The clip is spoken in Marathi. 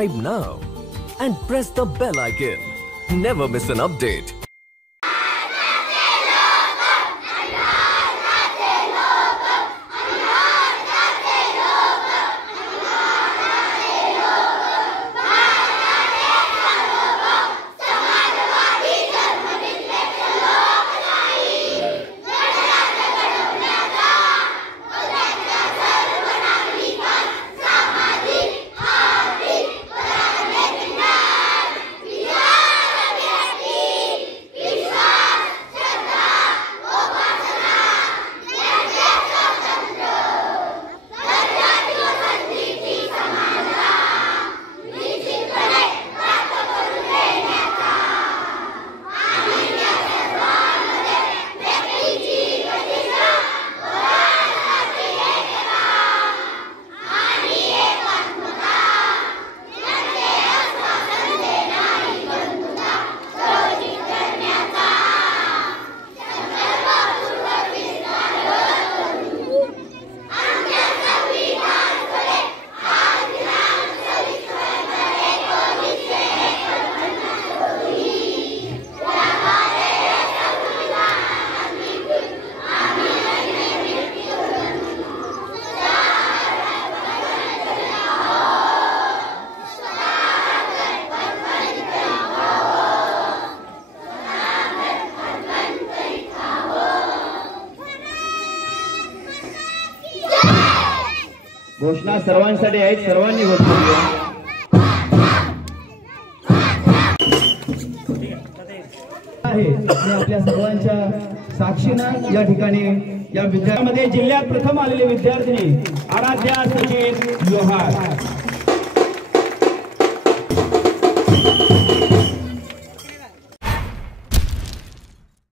subscribe now and press the bell icon. Never miss an update. घोषणा सर्वांसाठी आहेत, सर्वांनी घोषणा द्या। आपल्या सर्वांच्या साक्षीने या ठिकाणी या विद्यालयामध्ये जिल्ह्यात प्रथम आलेले विद्यार्थिनी आराध्या सचिन लोहार।